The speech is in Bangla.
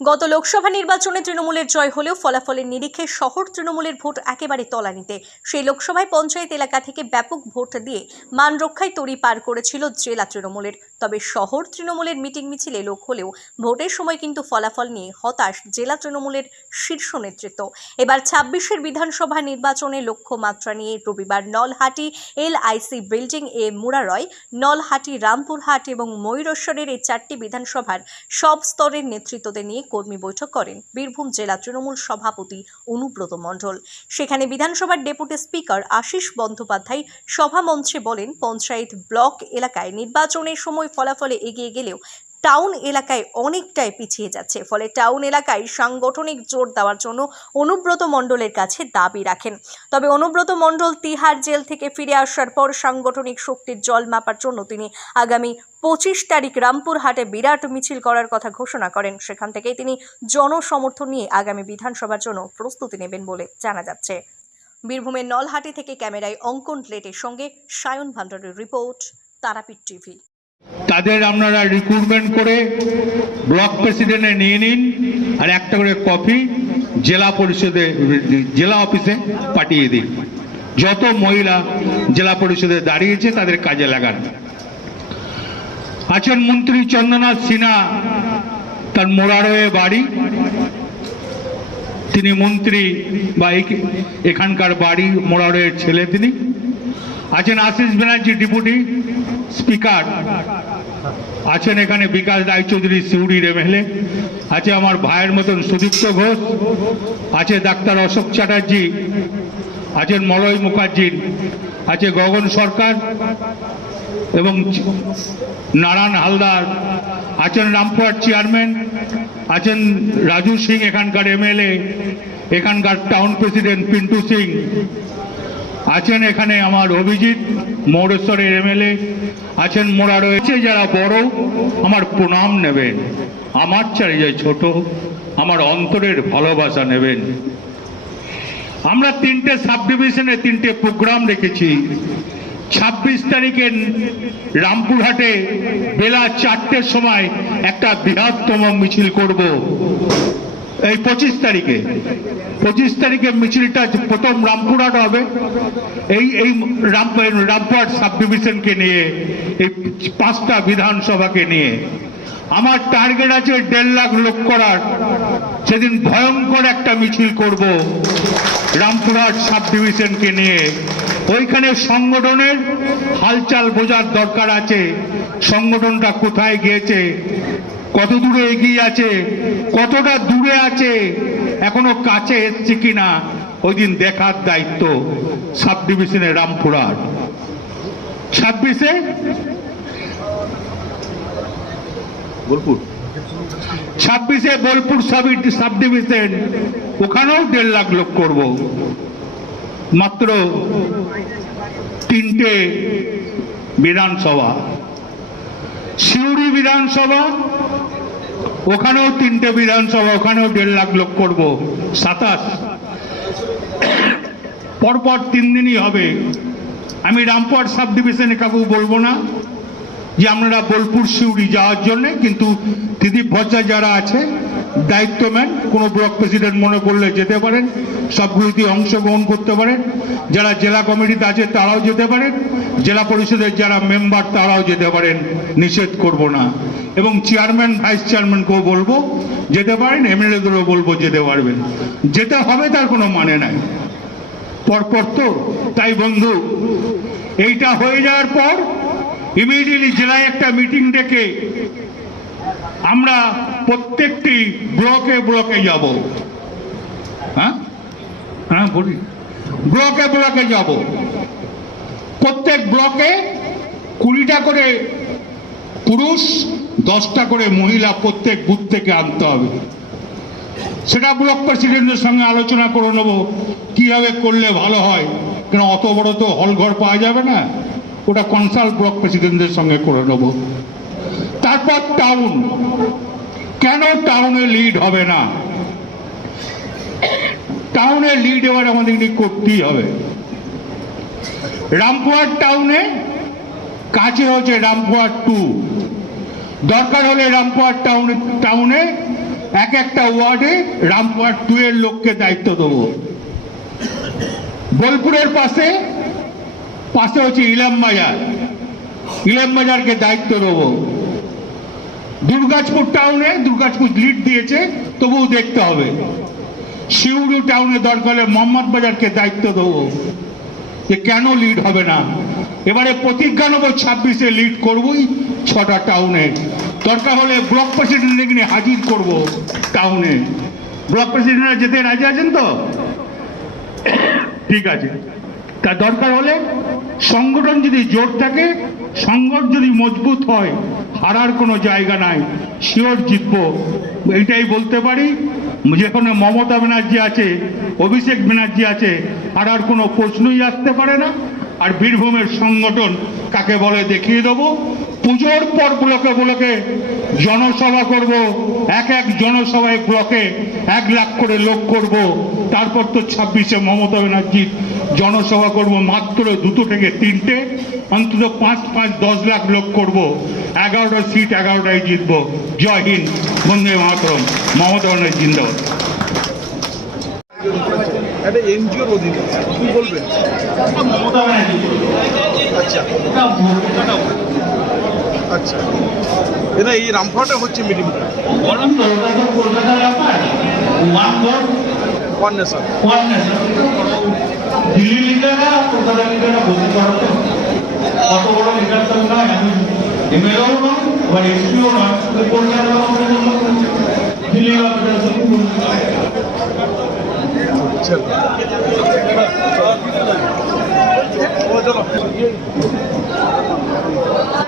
গত লোকসভা নির্বাচনে তৃণমূলের জয় হলেও ফলাফলের নিরিখে শহর তৃণমূলের ভোট একেবারে তলানিতে। সেই লোকসভায় পঞ্চায়েত এলাকা থেকে ব্যাপক ভোট দিয়ে মান রক্ষায় তড়ি পার করেছিল জেলা তৃণমূলের। তবে শহর তৃণমূলের মিটিং মিছিলে লোক হলেও ভোটের সময় কিন্তু ফলাফল নিয়ে হতাশ জেলা তৃণমূলের শীর্ষ নেতৃত্ব। এবার ছাব্বিশের বিধানসভা নির্বাচনে লক্ষ্যমাত্রা নিয়ে রবিবার নলহাটি এলআইসি বিল্ডিং এ মুরারয় নলহাটি রামপুরহাট এবং ময়ূরেশ্বরের এই চারটি বিধানসভার সব স্তরের নেতৃত্বদের নিয়ে কর্মী বৈঠক করেন বীরভূম জেলা তৃণমূল সভাপতি অনুব্রত মণ্ডল। সেখানে বিধানসভার ডেপুটি স্পিকার আশিস বন্দ্যোপাধ্যায় সভামঞ্চে বলেন, পঞ্চায়েত ব্লক এলাকায় নির্বাচনের সময় ফলাফলে এগিয়ে গেলেও টাউন এলাকায় অনেকটাই পিছিয়ে যাচ্ছে। ফলে টাউন এলাকায় সাংগঠনিক জোর দেওয়ার জন্য অনুব্রত মণ্ডলের কাছে দাবি রাখেন। তবে অনুব্রত মণ্ডল তিহার জেল থেকে ফিরে আসার পর সাংগঠনিক শক্তির জল মাপার জন্য তিনি আগামী পঁচিশ তারিখ রামপুরহাটে বিরাট মিছিল করার কথা ঘোষণা করেন। সেখান থেকেই তিনি জনসমর্থন নিয়ে আগামী বিধানসভার জন্য প্রস্তুতি নেবেন বলে জানা যাচ্ছে। বীরভূমের নলহাটি থেকে ক্যামেরায় অঙ্কন প্লেটের সঙ্গে সায়ন ভান্ডারের রিপোর্ট, তারাপীঠ টিভি। তাদের আপনারা রিক্রুটমেন্ট করে ব্লক প্রেসিডেন্টে নিয়ে নিন আর একটা করে কপি জেলা পরিষদে, জেলা অফিসে পাঠিয়ে দিন। যত মহিলা জেলা পরিষদে দাঁড়িয়েছে তাদের কাজে লাগান। আছেন মন্ত্রী চন্দ্রনাথ সিনহা, তার মোরারয়ে বাড়ি। তিনি মন্ত্রী বা এখানকার বাড়ি মোরারয়ের ছেলে তিনি। আছেন আশিস ব্যানার্জি, ডেপুটি। স্পিকার আছেন এখানে বিকাশ রায়চৌধুরী সিউড়ির এমএলএ আছে আমার ভাইয়ের মতন সুদীপ্ত ঘোষ, আছে ডাক্তার অশোক চ্যাটার্জি, আছেন মলয় মুখার্জি, আছে গগন সরকার এবং নারায়ণ হালদার, আছেন রামপুরহাট চেয়ারম্যান, আছেন রাজু সিং এখানকার এমএলএ, এখানকার টাউন প্রেসিডেন্ট পিন্টু সিং আছেন এখানে আমার অভিজিৎ মৌরেশ্বরের এমএলএ। আছেন মোড়া রয়েছে যারা বড়, আমার প্রণাম নেবেন। আমার চারি যায় ছোট, আমার অন্তরের ভালোবাসা নেবেন। আমরা তিনটে সাব ডিভিশনে তিনটে প্রোগ্রাম রেখেছি। ছাব্বিশ তারিখে রামপুরহাটে বেলা চারটের সময় একটা বৃহত্তম মিছিল করব। এই পঁচিশ তারিখে পঁচিশ তারিখে মিছিলটা প্রথম রামপুরহাট হবে। এই এই রাম, রামপুরহাট সাব ডিভিশনকে নিয়ে, এই পাঁচটা বিধানসভাকে নিয়ে। আমার টার্গেট আছে দেড় লাখ লোক করার। সেদিন ভয়ঙ্কর একটা মিছিল করব রামপুরহাট সাব ডিভিশনকে নিয়ে। ওইখানে সংগঠনের হালচাল বোঝার দরকার আছে। সংগঠনটা কোথায় গিয়েছে? কত দূরে এগিয়ে আছে? কতটা দূরে আছে? এখনও কাছে এসছে কিনা? ওই দিন দেখার দায়িত্ব সাব ডিভিশনে রামপুরার। ছাব্বিশে? বোলপুর। ছাব্বিশে বোলপুর সাব সাব ডিভিশন ওখানেও দেড় লাখ লোক করব। মাত্র তিনটে বিধানসভা। সিউড়ি বিধানসভা ওখানেও তিনটে বিধানসভা, ওখানেও দেড় লাখ লোক করব। সাতাশ। পরপর তিন দিনই হবে। আমি রামপুর সাব ডিভিশনে কাকু বলব না যে আপনারা বোলপুর সিউড়ি যাওয়ার জন্য, কিন্তু দিদি ভজ্জা যারা আছে দায়িত্বম্যান কোনো ব্লক প্রেসিডেন্ট মনে করলে যেতে পারেন, সবগুলিতে অংশগ্রহণ করতে পারেন। যারা জেলা কমিটিতে আছে, তারাও যেতে পারেন। জেলা পরিষদের যারা মেম্বার, তারাও যেতে পারেন। নিষেধ করব না। এবং চেয়ারম্যান, ভাইস চেয়ারম্যানকেও বলব, যেতে পারেন, এমএলএদেরও বলব যেতে পারবেন। যেতে হবে তার কোনো মানে নাই। পরপর তো, তাই বন্ধু, এইটা হয়ে যাওয়ার পর ইমিডিয়েটলি জেলায় একটা মিটিং ডেকে আমরা প্রত্যেকটি ব্লকে ব্লকে যাব। হ্যাঁ? হ্যাঁ বলি। ব্লকে ব্লকে যাব। প্রত্যেক ব্লকে কুড়িটা করে পুরুষ দশটা করে মহিলা প্রত্যেক বুথ থেকে আনতে হবে। সেটা ব্লক প্রেসিডেন্টের সঙ্গে আলোচনা করে নেব, কীভাবে করলে ভালো হয়। কেন অত বড় তো হল ঘর পাওয়া যাবে না? ওটা কনসাল্ট ব্লক প্রেসিডেন্টের সঙ্গে করে নেব। তারপর টাউন। কেন টাউনে লিড হবে না? টাউনে লিড এবার আমাদের করতেই হবে। রামপুরহাট টাউনে কাছে হচ্ছে রামপুরহাট টু। দরকার হলে রামপুরহাট টাউন টাউনে এক একটা ওয়ার্ডে রামপুরহাট এর লোককে দায়িত্ব দেবো। বোলপুরের পাশে পাশে হচ্ছে ইলাম বাজার ইলাম বাজারকে দায়িত্ব দেবো। দুর্গাজপুর টাউনে দুর্গাজপুর লিড দিয়েছে, তবুও দেখতে হবে। শিউড়ি টাউনে দরকার হলে মোহাম্মদ বাজারকে দায়িত্ব দেবো যে কেন লিড হবে না। এবারে প্রতিজ্ঞা নেব ছাব্বিশে লিড করবই, ছটা টাউনে দরকার হলে ব্লক প্রেসিডেন্ট নিয়ে হাজির করব টাউনে ব্লক প্রেসিডেন্টরা যেতে রাজি আছেন তো? ঠিক আছে। তা দরকার হলে সংগঠন যদি জোর থাকে, সংগঠন যদি মজবুত হয়, হারার কোনো জায়গা নাই শিওর জিতবো। এইটাই বলতে পারি। যেখানে মমতা ব্যানার্জি আছে, অভিষেক ব্যানার্জি আছে, হারার কোনো প্রশ্নই আসতে পারে না। আর বীরভূমের সংগঠন কাকে বলে দেখিয়ে দেবো? পুজোর পর ব্লকে ব্লকে জনসভা করব, এক এক জনসভায় ব্লকে এক লাখ করে লোক করব। তারপর তো ছাব্বিশে মমতা ব্যানার্জির জনসভা করব, মাত্র দুটো থেকে তিনটে, অন্তত পাঁচ পাঁচ, দশ লাখ লোক করব। এগারোটা সিট এগারোটাই জিতব। জয় হিন্দ, বন্দে মাতরম। মমতা ব্যানার্জি জিন্দাবাদ। একটা এনজিওর অধীনে। কি বলবেন? আচ্ছা। আচ্ছা। এটা এই রামপুরহাটে হচ্ছে মিটিংটা ওয়ান নেশন দিল্লি লিডাররা কলকাতা লিডাররা বলতে الجنة